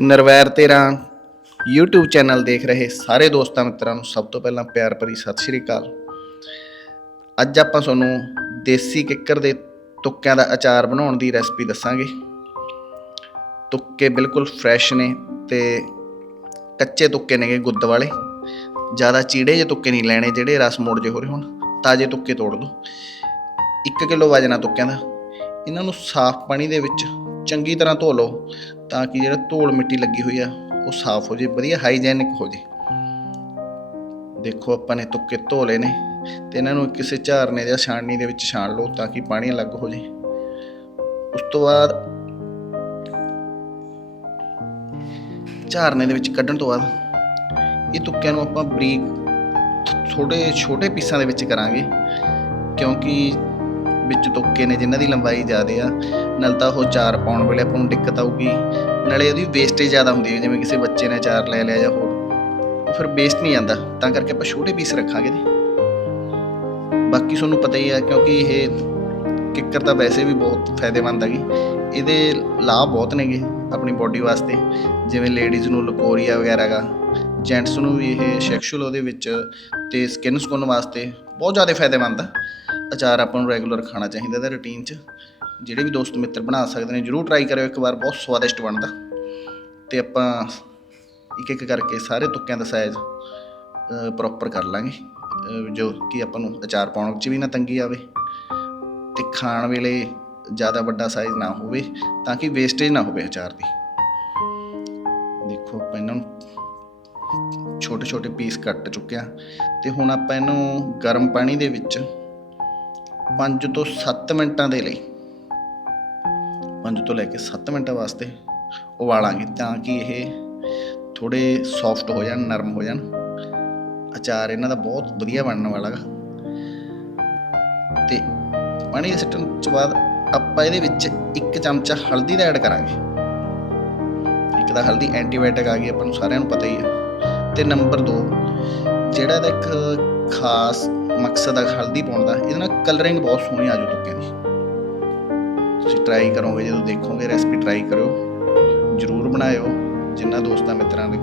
Narvair 13 YouTube channel ਦੇਖ ਰਹੇ ਸਾਰੇ ਦੋਸਤਾਂ ਮਿੱਤਰਾਂ ਨੂੰ ਸਭ ਤੋਂ ਪਹਿਲਾਂ ਪਿਆਰ ਭਰੀ ਸਤਿ ਸ਼੍ਰੀ ਅਕਾਲ। ਅੱਜ ਆਪਾਂ ਤੁਹਾਨੂੰ ਦੇਸੀ ਕਿੱਕਰ ਦੇ ਤੁੱਕਿਆਂ ਦਾ ਅਚਾਰ ਬਣਾਉਣ ਦੀ ਰੈਸਪੀ ਦੱਸਾਂਗੇ। ਤੁੱਕੇ ਬਿਲਕੁਲ ਫਰੈਸ਼ ਨੇ ਤੇ ਕੱਚੇ ਤੁੱਕੇ ਨੇਗੇ ਗੁੱਦ ਵਾਲੇ। ਜ਼ਿਆਦਾ ਚੀੜੇ ਜਿਹੇ ਤੁੱਕੇ ਨਹੀਂ ਲੈਣੇ ਜਿਹੜੇ ਰਸ ਮੋੜ ਜੇ ਹੋ ਰਹੇ ਹੋਣ, ਤਾਜ਼ੇ ਤੁੱਕੇ ਤੋੜ ਲਓ। 1 ਕਿਲੋ ਵਜਣਾ ਤੁੱਕਿਆਂ ਦਾ। ਇਹਨਾਂ ਨੂੰ ਸਾਫ਼ ਪਾਣੀ ਦੇ ਵਿੱਚ ਚੰਗੀ ਤਰ੍ਹਾਂ ਧੋ ਲਓ। ਤਾਂ ਕਿ ਜਿਹੜਾ ਧੂੜ ਮਿੱਟੀ ਲੱਗੀ ਹੋਈ ਆ, ਉਹ ਸਾਫ਼ ਹੋ ਜੇ, ਵਧੀਆ ਹਾਈਜੈਨਿਕ ਹੋ ਜੇ। ਦੇਖੋ ਆਪਾਂ ਨੇ ਤੁੱਕੇ ਧੋ ਲਏ ਨੇ ਤੇ ਇਹਨਾਂ ਨੂੰ ਕਿਸੇ ਝਾਰਨੇ ਜਾਂ ਛਾਣਨੀ ਦੇ ਵਿੱਚ ਛਾਣ ਲਓ ਤਾਂ ਕਿ ਪਾਣੀ ਅਲੱਗ ਹੋ ਜੇ। ਉਸ ਤੋਂ ਬਾਅਦ ਝਾਰਨੇ ਦੇ ਵਿੱਚ ਕੱਢਣ ਤੋਂ ਬਾਅਦ ਇਹ ਤੁੱਕਿਆਂ ਨੂੰ ਆਪਾਂ ਬਰੀਕ ਥੋੜੇ ਛੋਟੇ ਪੀਸਾਂ ਦੇ ਵਿੱਚ ਕਰਾਂਗੇ, ਕਿਉਂਕਿ ਵਿੱਚ ਤੁੱਕੇ ਨੇ, ਜਿਨ੍ਹਾਂ ਦੀ ਲੰਬਾਈ ਜ਼ਿਆਦੇ ਆ, ਨਾਲ ਤਾਂ ਉਹ ਚਾਰ ਪਾਉਣ ਵੇਲੇ ਆਪਾਂ ਨੂੰ ਦਿੱਕਤ ਆਊਗੀ। ਨਾਲੇ ਉਹਦੀ ਵੇਸਟੇਜ ਜ਼ਿਆਦਾ ਹੁੰਦੀ ਹੈ ਜਿਵੇਂ ਕਿਸੇ ਬੱਚੇ ਨੇ ਚਾਰ ਲੈ ਲਿਆ ਜਾਂ ਹੋਰ। ਫਿਰ ਵੇਸਟ ਨਹੀਂ ਜਾਂਦਾ ਤਾਂ ਕਰਕੇ ਆਪਾਂ ਛੋਟੇ ਪੀਸ ਰੱਖਾਂਗੇ ਇਹਦੇ। ਬਾਕੀ ਤੁਹਾਨੂੰ ਪਤਾ ਹੀ ਆ, ਕਿਉਂਕਿ ਇਹ ਕਿੱਕਰ ਤਾਂ ਵੈਸੇ ਵੀ ਬਹੁਤ ਫਾਇਦੇਮੰਦ ਹੈਗੀ ਇਹਦੇ ਲਾਭ ਬਹੁਤ ਨੇਗੇ ਆਪਣੀ ਬਾਡੀ ਵਾਸਤੇ। ਜਿਵੇਂ ਲੇਡੀਜ਼ ਨੂੰ ਲਕੋਰੀਆ ਵਗੈਰਾ ਗਾ ਜੈਂਟਸ ਨੂੰ ਵੀ ਇਹ ਸੈਕਸ਼ੂਅਲ ਉਹਦੇ ਵਿੱਚ ਤੇ ਸਕਿਨ ਸਕੁਨ ਵਾਸਤੇ ਬਹੁਤ ਜ਼ਿਆਦਾ ਫਾਇਦੇਮੰਦ ਆ। ਅਚਾਰ ਆਪਾਂ ਨੂੰ ਰੈਗੂਲਰ ਖਾਣਾ ਚਾਹੀਦਾ ਇਹਦਾ ਰੁਟੀਨ 'ਚ। ਜਿਹੜੇ ਵੀ ਦੋਸਤ ਮਿੱਤਰ ਬਣਾ ਸਕਦੇ ਨੇ, ਜਰੂਰ ਟਰਾਈ ਕਰਿਓ, ਇੱਕ ਵਾਰ ਬਹੁਤ ਸਵਾਦਿਸ਼ਟ ਬਣਦਾ। ਤੇ ਆਪਾਂ ਇੱਕ ਇੱਕ ਕਰਕੇ ਸਾਰੇ ਤੁੱਕਿਆਂ ਦਾ ਸਾਈਜ਼ ਪ੍ਰੋਪਰ ਕਰ ਲਾਂਗੇ। ਜੋ ਕਿ ਆਪਾਂ ਨੂੰ ਅਚਾਰ ਪਾਉਣ ਵਿੱਚ ਵੀ ਨਾ ਤੰਗੀ ਆਵੇ। ਤੇ ਖਾਣ ਵੇਲੇ ਜ਼ਿਆਦਾ ਵੱਡਾ ਸਾਈਜ਼ ਨਾ ਹੋਵੇ, ਤਾਂ ਕਿ ਵੇਸਟੇਜ ਨਾ ਹੋਵੇ ਅਚਾਰ ਦੀ। ਦੇਖੋ ਆਪਾਂ ਇਹਨਾਂ ਨੂੰ ਛੋਟੇ ਛੋਟੇ ਪੀਸ ਕੱਟ ਚੁੱਕਿਆ ਤੇ ਹੁਣ ਆਪਾਂ ਇਹਨੂੰ ਗਰਮ ਪਾਣੀ ਦੇ ਵਿੱਚ 5 ਤੋਂ 7 ਮਿੰਟਾਂ ਦੇ ਲਈ 5 ਤੋਂ ਲੈ ਕੇ 7 ਮਿੰਟਾਂ ਵਾਸਤੇ ਉਬਾਲਾਂਗੇ ਤਾਂ ਕਿ ਇਹ ਥੋੜੇ ਸੌਫਟ ਹੋ ਜਾਣ, ਨਰਮ ਹੋ ਜਾਣ। ਅਚਾਰ ਇਹਨਾਂ ਦਾ ਬਹੁਤ ਵਧੀਆ ਬਣਨ ਵਾਲਾ ਗਾ। ਤੇ ਪਾਣੀ ਦੇ ਸਿੱਟਣ ਤੋਂ ਬਾਅਦ ਆਪਾਂ ਇਹਦੇ ਵਿੱਚ ਇੱਕ ਚਮਚਾ ਹਲਦੀ ਦਾ ਐਡ ਕਰਾਂਗੇ। ਇੱਕ ਤਾਂ ਹਲਦੀ ਐਂਟੀਬਾਇਓਟਿਕ ਆ ਗਈ, ਆਪਾਂ ਨੂੰ ਸਾਰਿਆਂ ਨੂੰ ਪਤਾ ਹੀ ਹੈ ਤੇ ਨੰਬਰ 2 ਜਿਹੜਾ ਇਹਦਾ ਇੱਕ ਖਾਸ ਮਕਸਦ ਹੈ ਹਲਦੀ ਪਾਉਣ ਦਾ, ਇਹਦੇ ਨਾਲ ਕਲਰਿੰਗ ਬਹੁਤ ਸੋਹਣੀ ਆ ਜੂ ਤੁੱਕਿਆਂ ਦੀ। ਤੁਸੀਂ ਟਰਾਈ ਕਰੋਗੇ, ਜਦੋਂ ਦੇਖੋਗੇ ਰੈਸਪੀ ਟਰਾਈ ਕਰਿਓ, ਜਰੂਰ ਬਣਾਇਓ, ਜਿੰਨਾ ਦੋਸਤਾਂ ਮਿੱਤਰਾਂ ਦੇ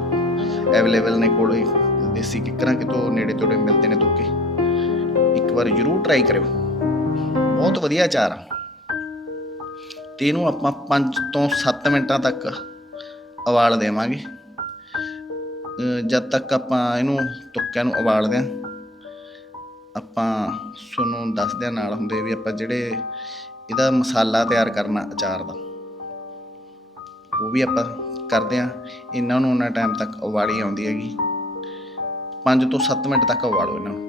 ਅਵੇਲੇਬਲ ਨੇ ਕੋਲੇ, ਦੇਸੀ ਕਿੱਕਰਾਂ ਕਿਤੋਂ ਨੇੜੇ ਤੋੜੇ ਮਿਲਦੇ ਨੇ ਤੁੱਕੇ ਇੱਕ ਵਾਰ ਜਰੂਰ ਟਰਾਈ ਕਰਿਓ। ਬਹੁਤ ਵਧੀਆ ਅਚਾਰ ਆ। ਤੇ ਇਹਨੂੰ ਆਪਾਂ 5 ਤੋਂ 7 ਮਿੰਟਾਂ ਤੱਕ ਉਬਾਲ ਦੇਵਾਂਗੇ। ਜਦ ਤੱਕ ਆਪਾਂ ਇਹਨੂੰ ਤੁੱਕਿਆਂ ਨੂੰ ਉਬਾਲਦੇ ਆਂ ਆਪਾਂ ਤੁਹਾਨੂੰ ਦੱਸਦੇ ਆਂ ਨਾਲ ਹੁੰਦੇ ਵੀ ਆਪਾਂ ਜਿਹੜੇ ਇਹਦਾ ਮਸਾਲਾ ਤਿਆਰ ਕਰਨਾ ਅਚਾਰ ਦਾ, ਉਹ ਵੀ ਆਪਾਂ ਕਰਦੇ ਆਂ ਇਹਨਾਂ ਨੂੰ ਉਹਨਾਂ ਟਾਈਮ ਤੱਕ ਉਬਾਲੀ ਆਉਂਦੀ ਹੈਗੀ। 5 ਤੋਂ 7 ਮਿੰਟ ਤੱਕ ਉਬਾਲੋ ਇਹਨਾਂ ਨੂੰ।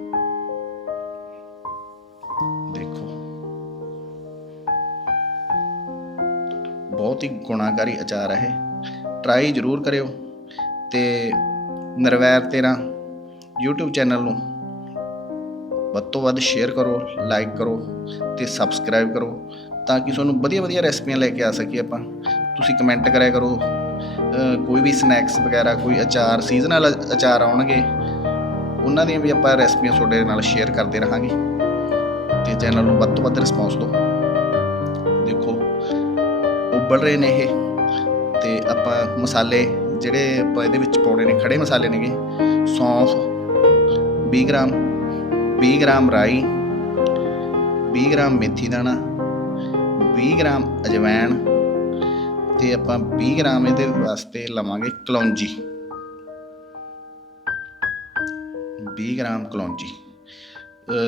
ਦੇਖੋ। ਬਹੁਤ ਹੀ ਗੁਣਾਕਾਰੀ ਅਚਾਰ ਹੈ ਇਹ। ਟਰਾਈ ਜ਼ਰੂਰ ਕਰਿਓ ਤੇ ਨਰਵੈਰ 13 YouTube ਚੈਨਲ ਨੂੰ ਵੱਧ ਤੋਂ ਵੱਧ ਸ਼ੇਅਰ ਕਰੋ ਲਾਈਕ ਕਰੋ ਤੇ ਸਬਸਕ੍ਰਾਈਬ ਕਰੋ ਤਾਂ ਕਿ ਤੁਹਾਨੂੰ ਵਧੀਆ ਵਧੀਆ ਰੈਸਪੀਆਂ ਲੈ ਕੇ ਆ ਸਕੀਏ ਆਪਾਂ। ਤੁਸੀਂ ਕਮੈਂਟ ਕਰਿਆ ਕਰੋ ਕੋਈ ਵੀ ਸਨੈਕਸ ਵਗੈਰਾ, ਕੋਈ ਅਚਾਰ ਸੀਜ਼ਨਲ ਅਚਾਰ ਆਉਣਗੇ, ਉਹਨਾਂ ਦੀਆਂ ਵੀ ਆਪਾਂ ਰੈਸਪੀਆਂ ਤੁਹਾਡੇ ਨਾਲ ਸ਼ੇਅਰ ਕਰਦੇ ਰਹਾਂਗੇ ਤੇ ਚੈਨਲ ਨੂੰ ਵੱਧ ਤੋਂ ਵੱਧ ਰਿਸਪੌਂਸ ਦਿਓ। ਦੇਖੋ, ਉਬਲ ਰਹੇ ਨੇ ਇਹ ਤੇ ਆਪਾਂ ਮਸਾਲੇ ਜਿਹੜੇ ਆਪਾਂ ਇਹਦੇ ਵਿੱਚ ਪਾਉਣੇ ਨੇ, ਖੜੇ ਮਸਾਲੇ ਨੇਗੇ, ਸੌਂਫ 20 ਗ੍ਰਾਮ 20 ਗ੍ਰਾਮ ਰਾਈ 20 ਗ੍ਰਾਮ ਮੇਥੀ ਦਾਣਾ 20 ਗ੍ਰਾਮ ਅਜਵਾਇਣ ਤੇ ਆਪਾਂ 20 ਗ੍ਰਾਮ ਇਹਦੇ ਵਾਸਤੇ ਲਵਾਂਗੇ ਕਲੌਂਜੀ। 20 ਗ੍ਰਾਮ ਕਲੌਂਜੀ।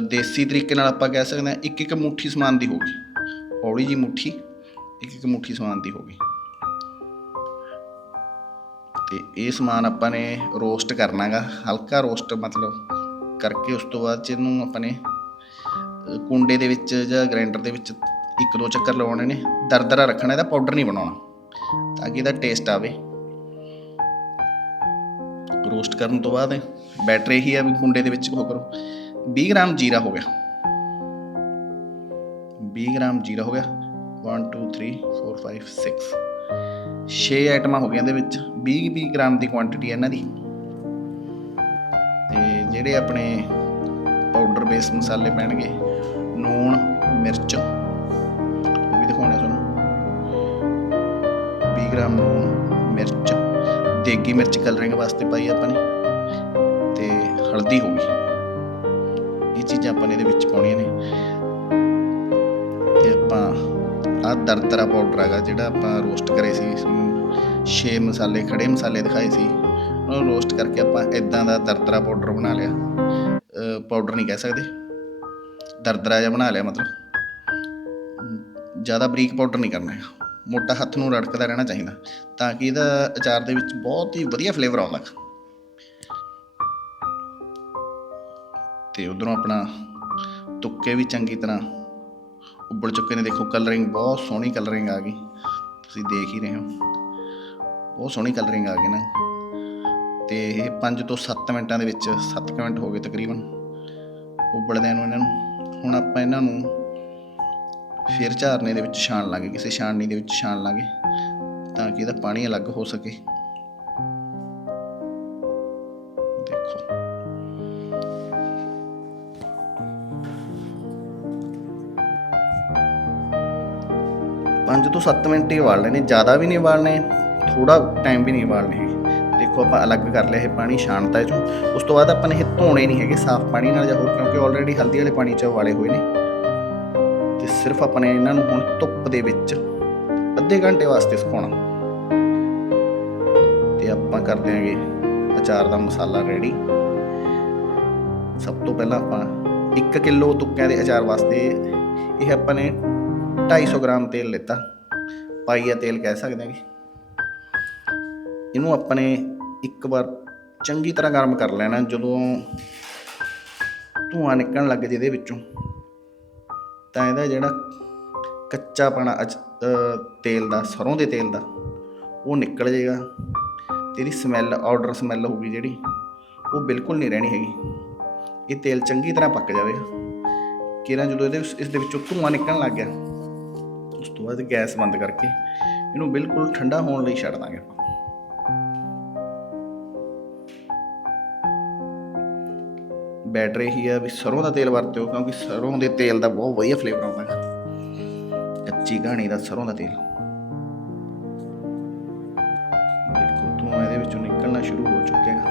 ਦੇਸੀ ਤਰੀਕੇ ਨਾਲ ਆਪਾਂ ਕਹਿ ਸਕਦੇ ਹਾਂ, ਇੱਕ ਇੱਕ ਮੁੱਠੀ ਸਮਾਨ ਦੀ ਹੋਗੀ ਹੌਲੀ ਜੀ ਮੁੱਠੀ, ਇੱਕ ਇੱਕ ਮੁੱਠੀ ਸਮਾਨ ਦੀ ਹੋਗੀ ਤੇ ਇਹ ਸਮਾਨ ਆਪਾਂ ਨੇ ਰੋਸਟ ਕਰਨਾਗਾ। ਹਲਕਾ ਰੋਸਟ ਮਤਲਬ ਕਰਕੇ ਉਸ ਤੋਂ ਬਾਅਦ 'ਚ ਇਹਨੂੰ ਆਪਾਂ ਨੇ ਕੁੰਡੇ ਦੇ ਵਿੱਚ ਜਾਂ ਗ੍ਰਾਈਂਡਰ ਦੇ ਵਿੱਚ ਇੱਕ ਦੋ ਚੱਕਰ ਲਵਾਉਣੇ ਨੇ। ਦਰਦਰਾ ਰੱਖਣਾ, ਇਹਦਾ ਪਾਊਡਰ ਨਹੀਂ ਬਣਾਉਣਾ, ਤਾਂ ਕਿ ਇਹਦਾ ਟੇਸਟ ਆਵੇ। ਰੋਸਟ ਕਰਨ ਤੋਂ ਬਾਅਦ ਬੈਟਰ ਇਹੀ ਆ ਵੀ ਕੁੰਡੇ ਦੇ ਵਿੱਚ ਉਹ ਕਰੋ। 20 ਗ੍ਰਾਮ ਜੀਰਾ ਹੋ ਗਿਆ। 20 ਗ੍ਰਾਮ ਜੀਰਾ ਹੋ ਗਿਆ। 1 2 3 4 5 6 6 ਆਈਟਮਾਂ ਹੋ ਗਈਆਂ ਇਹਦੇ ਵਿੱਚ 20 20 ਗ੍ਰਾਮ ਦੀ ਕੁਆਂਟੀਟੀ ਹੈ ਇਹਨਾਂ ਦੀ। ਤੇ ਜਿਹੜੇ ਆਪਣੇ ਪਾਊਡਰ ਬੇਸ ਮਸਾਲੇ ਪੈਣਗੇ ਨੂਣ ਮਿਰਚ, ਉਹ ਵੀ ਦਿਖਾਉਣੇ ਤੁਹਾਨੂੰ। 20 ਗ੍ਰਾਮ ਨੂਣ ਮਿਰਚ, ਦੇਗੀ ਮਿਰਚ ਕਲਰਿੰਗ ਵਾਸਤੇ ਪਾਈ ਆਪਾਂ ਨੇ, ਤੇ ਹਲਦੀ ਹੋ ਗਈ। ਇਹ ਚੀਜ਼ਾਂ ਆਪਾਂ ਨੇ ਇਹਦੇ ਵਿੱਚ ਪਾਉਣੀਆਂ ਨੇ। ਦਰਦਰਾ ਪਾਊਡਰ ਹੈਗਾ ਜਿਹੜਾ ਆਪਾਂ ਰੋਸਟ ਕਰੇ ਸੀ ਛੇ ਮਸਾਲੇ, ਖੜੇ ਮਸਾਲੇ ਦਿਖਾਏ ਸੀ ਉਹ ਰੋਸਟ ਕਰਕੇ ਆਪਾਂ ਇਦਾਂ ਦਾ ਦਰਦਰਾ ਪਾਊਡਰ ਬਣਾ ਲਿਆ। ਪਾਊਡਰ ਨਹੀਂ ਕਹਿ ਸਕਦੇ। ਦਰਦਰਾ ਜਿਹਾ ਬਣਾ ਲਿਆ ਮਤਲਬ। ਜ਼ਿਆਦਾ ਬਰੀਕ ਪਾਊਡਰ ਨਹੀਂ ਕਰਨਾ ਹੈਗਾ। ਮੋਟਾ ਹੱਥ ਨੂੰ ਰੜਕਦਾ ਰਹਿਣਾ ਚਾਹੀਦਾ, ਤਾਂ ਕਿ ਇਹਦਾ ਅਚਾਰ ਦੇ ਵਿੱਚ ਬਹੁਤ ਹੀ ਵਧੀਆ ਫਲੇਵਰ ਆਉਂਦਾ ਤੇ ਉਧਰੋਂ ਆਪਣਾ ਤੁੱਕੇ ਵੀ ਚੰਗੀ ਤਰ੍ਹਾਂ ਉੱਬਲ ਚੁੱਕੇ ਨੇ, ਦੇਖੋ ਕਲਰਿੰਗ ਬਹੁਤ ਸੋਹਣੀ ਕਲਰਿੰਗ ਆ ਗਈ। ਤੁਸੀਂ ਦੇਖ ਹੀ ਰਹੇ ਹੋ। ਬਹੁਤ ਸੋਹਣੀ ਕਲਰਿੰਗ ਆ ਗਈ ਨਾ। ਤੇ ਇਹ 5 ਤੋਂ 7 ਮਿੰਟਾਂ ਦੇ ਵਿੱਚ 7 ਮਿੰਟ ਹੋ ਗਏ ਤਕਰੀਬਨ ਉਬਲਦਿਆਂ ਨੂੰ ਇਹਨਾਂ ਨੂੰ। ਹੁਣ ਆਪਾਂ ਇਹਨਾਂ ਨੂੰ ਫਿਰ ਝਾਰਨੇ ਦੇ ਵਿੱਚ ਛਾਣ ਲਾਂਗੇ, ਕਿਸੇ ਛਾਣਨੀ ਦੇ ਵਿੱਚ ਛਾਣ ਲਾਂਗੇ ਤਾਂ ਕਿ ਇਹਦਾ ਪਾਣੀ ਅਲੱਗ ਹੋ ਸਕੇ। 5 ਤੋਂ 7 ਮਿੰਟ ਹੀ ਉਬਾਲਣੇ ਨੇ, ਜ਼ਿਆਦਾ ਵੀ ਨਹੀਂ ਉਬਾਲਣੇ ਥੋੜਾ ਟਾਈਮ ਵੀ ਨਹੀਂ ਉਬਾਲਣੇ ਦੇਖੋ ਆਪਾਂ ਅਲੱਗ ਕਰ ਲਿਆ ਇਹ ਪਾਣੀ ਛਾਣਤਾ ਇਹ ਚੋਂ। ਉਸ ਤੋਂ ਬਾਅਦ ਆਪਾਂ ਨੇ ਇਹ ਧੋਣੇ ਨਹੀਂ ਹੈਗੇ, ਸਾਫ਼ ਪਾਣੀ ਨਾਲ ਜਾਂ ਹੋਰ, ਕਿਉਂਕਿ ਆਲਰੇਡੀ ਹਲਦੀ ਵਾਲੇ ਪਾਣੀ 'ਚ ਉਬਾਲੇ ਹੋਏ ਨੇ। ਤੇ ਸਿਰਫ ਆਪਾਂ ਇਹਨਾਂ ਨੂੰ ਹੁਣ ਧੁੱਪ ਦੇ ਵਿੱਚ ਅੱਧੇ ਘੰਟੇ ਵਾਸਤੇ ਸੁਕਾਉਣਾ। ਤੇ ਆਪਾਂ ਕਰ ਦਿਆਂਗੇ ਅਚਾਰ ਦਾ ਮਸਾਲਾ ਰੈਡੀ ਸਭ ਤੋਂ ਪਹਿਲਾਂ ਆਪਾਂ 1 ਕਿਲੋ ਤੁੱਕਿਆਂ ਦੇ ਅਚਾਰ ਵਾਸਤੇ ਇਹ ਆਪਾਂ ਨੇ 250 ਗ੍ਰਾਮ ਤੇਲ ਲਿੱਤਾ। ਪਾਈਆ ਤੇਲ ਕਹਿ ਸਕਦੇ ਹਾਂ ਇਹਨੂੰ ਆਪਣੇ ਇੱਕ ਵਾਰ ਚੰਗੀ ਤਰ੍ਹਾਂ ਗਰਮ ਕਰ ਲੈਣਾ, ਜਦੋਂ ਧੂਆਂ ਨਿਕਲਣ ਲੱਗ ਜੇ ਇਹਦੇ ਵਿੱਚੋਂ। ਤਾਂ ਇਹਦਾ ਜਿਹੜਾ ਕੱਚਾ ਪਣਾ ਤੇਲ ਦਾ, ਸਰੋਂ ਦੇ ਤੇਲ ਦਾ, ਉਹ ਨਿਕਲ ਜਾਏਗਾ। ਤੇ ਇਹਦੀ ਸਮੈਲ, ਆਰਡਰ ਸਮੈਲ ਹੋਊਗੀ ਜਿਹੜੀ, ਉਹ ਬਿਲਕੁਲ ਨਹੀਂ ਰਹਿਣੀ ਹੈਗੀ। ਇਹ ਤੇਲ ਚੰਗੀ ਤਰ੍ਹਾਂ ਪੱਕ ਜਾਵੇਗਾ। ਕਿਰਾਂ ਜਦੋਂ ਇਹਦੇ ਇਸ ਦੇ ਵਿੱਚੋਂ ਧੂਆਂ ਨਿਕਲਣ ਲੱਗ ਗਿਆ। ਉਸ ਤੋਂ ਬਾਅਦ ਗੈਸ ਬੰਦ ਕਰਕੇ ਇਹਨੂੰ ਬਿਲਕੁਲ ਠੰਡਾ ਹੋਣ ਲਈ ਛੱਡ ਦਾਂਗੇ ਆਪਾਂ। ਬੈਟਰ ਇਹੀ ਆ ਵੀ ਸਰੋਂ ਦਾ ਤੇਲ ਵਰਤਿਓ, ਕਿਉਂਕਿ ਸਰੋਂ ਦੇ ਤੇਲ ਦਾ ਬਹੁਤ ਵਧੀਆ ਫਲੇਵਰ ਆਉਂਦਾ ਹੈ। ਕੱਚੀ ਘਾਣੀ ਦਾ ਸਰੋਂ ਦਾ ਤੇਲ। ਦੇਖੋ, ਤੂੰ ਇਹਦੇ ਵਿੱਚੋਂ ਨਿਕਲਣਾ ਸ਼ੁਰੂ ਹੋ ਚੁੱਕਿਆ ਹੈ।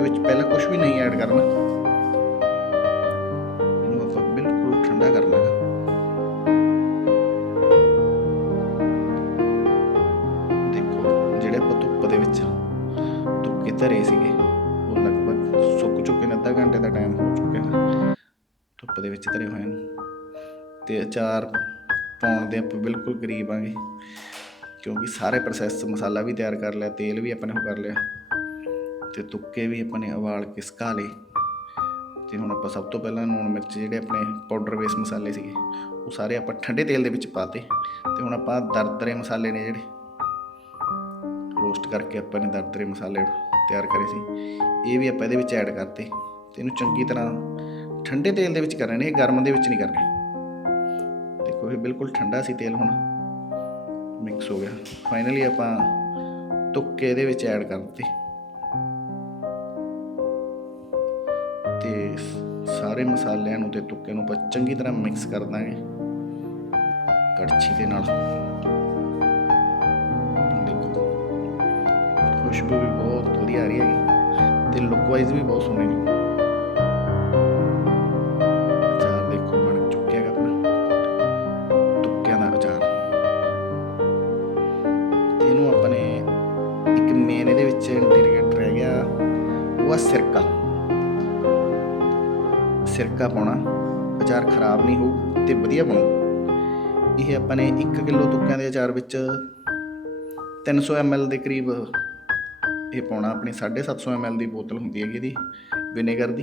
ਇਹਦੇ ਵਿੱਚ ਪਹਿਲਾਂ ਕੁਝ ਵੀ ਨਹੀਂ ਐਡ ਕਰਨਾ। ਇਹਨੂੰ ਆਪਾਂ ਬਿਲਕੁਲ ਠੰਡਾ ਕਰਨਾ ਹੈ ਦੇਖੋ, ਜਿਹੜੇ ਆਪਾਂ ਧੁੱਪ ਦੇ ਵਿੱਚ ਧੁੱਪੇ ਧਰੇ ਸੀਗੇ, ਉਹ ਲਗਭਗ ਸੁੱਕ ਚੁੱਕੇ ਨੇ, ਅੱਧਾ ਘੰਟੇ ਦਾ ਟਾਈਮ ਹੋ ਚੁੱਕਿਆ ਹੈ। ਧੁੱਪ ਦੇ ਵਿੱਚ ਧਰੇ ਹੋਏ ਨੇ। ਤੇ ਅਚਾਰ ਪਾਉਣ ਦੇ ਆਪਾਂ ਬਿਲਕੁਲ ਕਰੀਬ ਆਂਗੇ। ਕਿਉਂਕਿ ਸਾਰੇ ਪ੍ਰੋਸੈਸ ਮਸਾਲਾ ਵੀ ਤਿਆਰ ਕਰ ਲਿਆ, ਤੇਲ ਵੀ ਆਪਾਂ ਨੇ ਉਹ ਕਰ ਲਿਆ। ਤੇ ਤੁੱਕੇ ਵੀ ਆਪਾਂ ਨੇ ਉਬਾਲ ਕੇ ਸੁਕਾ ਲਏ। ਤੇ ਹੁਣ ਆਪਾਂ ਸਭ ਤੋਂ ਪਹਿਲਾਂ ਲੂਣ ਮਿਰਚ ਜਿਹੜੇ ਆਪਣੇ ਪਾਊਡਰ ਬੇਸ ਮਸਾਲੇ ਸੀਗੇ, ਉਹ ਸਾਰੇ ਆਪਾਂ ਠੰਡੇ ਤੇਲ ਦੇ ਵਿੱਚ ਪਾਤੇ ਤੇ ਹੁਣ ਆਪਾਂ ਦਰਦਰੇ ਮਸਾਲੇ ਨੇ ਜਿਹੜੇ ਰੋਸਟ ਕਰਕੇ ਆਪਾਂ ਨੇ ਦਰਦਰੇ ਮਸਾਲੇ ਤਿਆਰ ਕਰੇ ਸੀ, ਇਹ ਵੀ ਆਪਾਂ ਇਹਦੇ ਵਿੱਚ ਐਡ ਕਰਤੇ। ਤੇ ਇਹਨੂੰ ਚੰਗੀ ਤਰ੍ਹਾਂ ਠੰਡੇ ਤੇਲ ਦੇ ਵਿੱਚ ਕਰਨੇ ਨੇ ਇਹ ਗਰਮ ਦੇ ਵਿੱਚ ਨਹੀਂ ਕਰਨੇ। ਦੇਖੋ ਇਹ ਬਿਲਕੁਲ ਠੰਡਾ ਸੀ ਤੇਲ ਹੁਣ ਮਿਕਸ ਹੋ ਗਿਆ। ਫਾਈਨਲੀ ਆਪਾਂ ਤੁੱਕੇ ਇਹਦੇ ਵਿੱਚ ਐਡ ਕਰ ਸਾਰੇ ਮਸਾਲਿਆਂ ਨੂੰ ਤੇ ਤੁੱਕੇ ਨੂੰ ਆਪਾਂ ਚੰਗੀ ਤਰ੍ਹਾਂ ਮਿਕਸ ਕਰ ਦਾਂਗੇ। ਕੜਛੀ ਦੇ ਨਾਲ। ਦੇਖੋ। ਖੁਸ਼ਬੂ ਵੀ ਬਹੁਤ ਵਧੀਆ ਆ ਰਹੀ ਹੈਗੀ। ਤੇ ਲੁੱਕ ਵਾਈਜ਼ ਵੀ ਬਹੁਤ ਸੋਹਣੀ। ਨੇ ਆਪਾਂ ਨੇ ਇੱਕ ਮੇਨ ਇਹਦੇ ਵਿੱਚ ਇੰਟੀਗ੍ਰੇਟ ਰਹਿ ਗਿਆ। ਉਹ ਆ ਸਿਰਕਾ। ਸਿਰਕਾ ਪਾਉਣਾ, ਅਚਾਰ ਖਰਾਬ ਨਹੀਂ ਹੋਊ ਤੇ ਵਧੀਆ ਬਣੂ। ਇਹ ਆਪਾਂ ਨੇ 1 ਕਿਲੋ ਤੁੱਕਿਆਂ ਦੇ ਅਚਾਰ ਵਿੱਚ 300 ml ਦੇ ਕਰੀਬ ਇਹ ਪਾਉਣਾ, ਆਪਣੀ 750 ml ਦੀ ਬੋਤਲ ਹੁੰਦੀ ਹੈਗੀ ਇਹਦੀ, ਵਿਨੇਗਰ ਦੀ।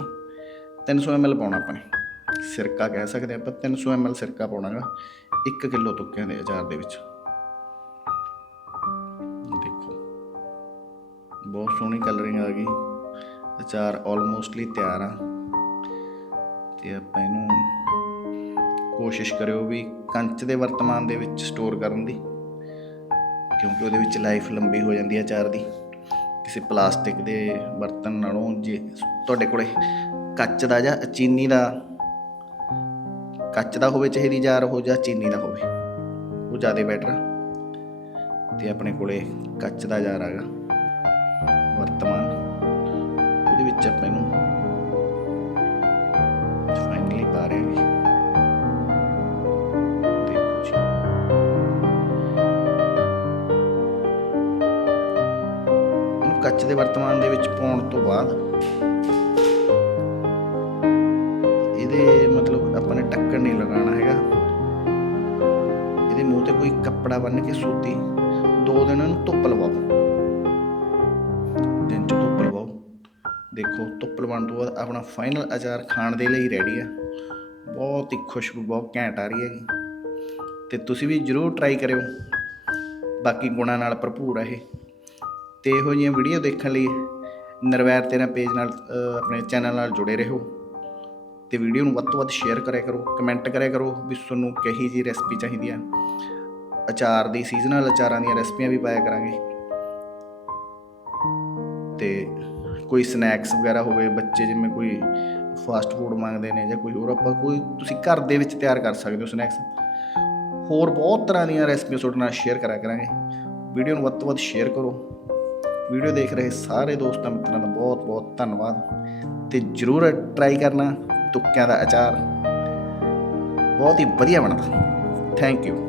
300 ml ਪਾਉਣਾ ਆਪਾਂ ਨੇ। ਸਿਰਕਾ ਕਹਿ ਸਕਦੇ ਆਪਾਂ 300 ml ਸਿਰਕਾ ਪਾਉਣਾਗਾ 1 ਕਿਲੋ ਤੁੱਕਿਆਂ ਦੇ ਅਚਾਰ ਦੇ ਵਿੱਚ। ਦੇਖੋ, ਬਹੁਤ ਸੋਹਣੀ ਕਲਰਿੰਗ ਆ ਗਈ। ਅਚਾਰ ਆਲਮੋਸਟਲੀ ਤਿਆਰ ਆ। ਤੇ ਆਪਾਂ ਇਹਨੂੰ ਕੋਸ਼ਿਸ਼ ਕਰਿਓ ਵੀ ਕੰਚ ਦੇ ਵਰਤਮਾਨ ਦੇ ਵਿੱਚ ਸਟੋਰ ਕਰਨ ਦੀ, ਕਿਉਂਕਿ ਉਹਦੇ ਵਿੱਚ ਲਾਈਫ ਲੰਬੀ ਹੋ ਜਾਂਦੀ ਹੈ ਅਚਾਰ ਦੀ। ਕਿਸੇ ਪਲਾਸਟਿਕ ਦੇ ਬਰਤਨ ਨਾਲੋਂ ਜੇ ਤੁਹਾਡੇ ਕੋਲੇ ਕੱਚ ਦਾ ਜਾਂ ਚੀਨੀ ਦਾ, ਕੱਚ ਦਾ ਹੋਵੇ, ਚਾਹੇ ਦੀ ਜਾਰ ਹੋ ਜਾਂ ਚੀਨੀ ਦਾ ਹੋਵੇ, ਉਹ ਜ਼ਿਆਦਾ ਬੈਟਰ ਤੇ ਆਪਣੇ ਕੋਲੇ ਕੱਚ ਦਾ ਜਾਰ ਹੈਗਾ, ਵਰਤਮਾਨ। ਉਹਦੇ ਵਿੱਚ ਆਪਾਂ ਇਹਨੂੰ ਹਾਂ ਦੇਖੋ ਜੀ ਇਹਨੂੰ ਕੱਚ ਦੇ ਵਰਤਮਾਨ ਦੇ ਵਿੱਚ ਪਾਉਣ ਤੋਂ ਬਾਅਦ ਇਹਦੇ ਮਤਲਬ ਆਪਾਂ ਨੇ ਢੱਕਣ ਨਹੀਂ ਲਗਾਉਣਾ ਹੈਗਾ। ਇਹਦੇ ਮੂੰਹ ਤੇ ਕੋਈ ਕੱਪੜਾ ਬੰਨ ਕੇ ਸੂਤੀ, ਦੋ ਦਿਨ ਇਹਨੂੰ ਧੁੱਪ ਲਵਾਓ। ਦਿਨ ਚ ਧੁੱਪ ਲਵਾਓ। ਦੇਖੋ ਧੁੱਪ ਲਵਾਉਣ ਤੋਂ ਬਾਅਦ ਆਪਣਾ ਫਾਈਨਲ ਅਚਾਰ ਖਾਣ ਦੇ ਲਈ ਰੈਡੀ ਆ। ਬਹੁਤ ਹੀ ਖੁਸ਼ਬੂ ਬਹੁਤ ਘੈਂਟ ਆ ਰਹੀ ਹੈਗੀ। ਤੇ ਤੁਸੀਂ ਵੀ ਜਰੂਰ ਟਰਾਈ ਕਰਿਓ। ਬਾਕੀ ਗੁਣਾਂ ਨਾਲ ਭਰਪੂਰ ਆ ਇਹ। ਤੇ ਇਹੋ ਜਿਹੀਆਂ ਵੀਡੀਓ ਦੇਖਣ ਲਈ ਨਰਵੈਰ ਤੇਰਾ ਪੇਜ ਨਾਲ ਆਪਣੇ ਚੈਨਲ ਨਾਲ ਜੁੜੇ ਰਹੋ। ਤੇ ਵੀਡੀਓ ਨੂੰ ਵੱਧ ਤੋਂ ਵੱਧ ਸ਼ੇਅਰ ਕਰਿਆ ਕਰੋ ਕਮੈਂਟ ਕਰਿਆ ਕਰੋ ਵੀ ਤੁਹਾਨੂੰ ਕਹੀ ਜੀ ਰੈਸਪੀ ਚਾਹੀਦੀ ਆ ਅਚਾਰ ਦੀ ਸੀਜ਼ਨਲ ਅਚਾਰਾਂ ਦੀਆਂ ਰੈਸਪੀਆਂ ਵੀ ਪਾਇਆ ਕਰਾਂਗੇ। ਤੇ ਕੋਈ ਸਨੈਕਸ ਵਗੈਰਾ ਹੋਵੇ, ਬੱਚੇ ਜਿਵੇਂ ਕੋਈ ਫਾਸਟ ਫੂਡ ਮੰਗਦੇ ਨੇ ਜਾਂ ਕੋਈ ਹੋਰ, ਆਪਾਂ ਕੋਈ ਤੁਸੀਂ ਘਰ ਦੇ ਵਿੱਚ ਤਿਆਰ ਕਰ ਸਕਦੇ ਹੋ ਸਨੈਕਸ। ਹੋਰ ਬਹੁਤ ਤਰ੍ਹਾਂ ਦੀਆਂ ਰੈਸਪੀਆਂ ਤੁਹਾਡੇ ਨਾਲ ਸ਼ੇਅਰ ਕਰਿਆ ਕਰਾਂਗੇ। ਵੀਡੀਓ ਨੂੰ ਵੱਧ ਤੋਂ ਵੱਧ ਸ਼ੇਅਰ ਕਰੋ। ਵੀਡੀਓ ਦੇਖ ਰਹੇ ਸਾਰੇ ਦੋਸਤਾਂ ਮਿੱਤਰਾਂ ਦਾ ਬਹੁਤ ਬਹੁਤ ਧੰਨਵਾਦ। ਤੇ ਜਰੂਰ ਟਰਾਈ ਕਰਨਾ ਤੁੱਕਿਆਂ ਦਾ ਅਚਾਰ। ਬਹੁਤ ਹੀ ਵਧੀਆ ਬਣਦਾ। Thank you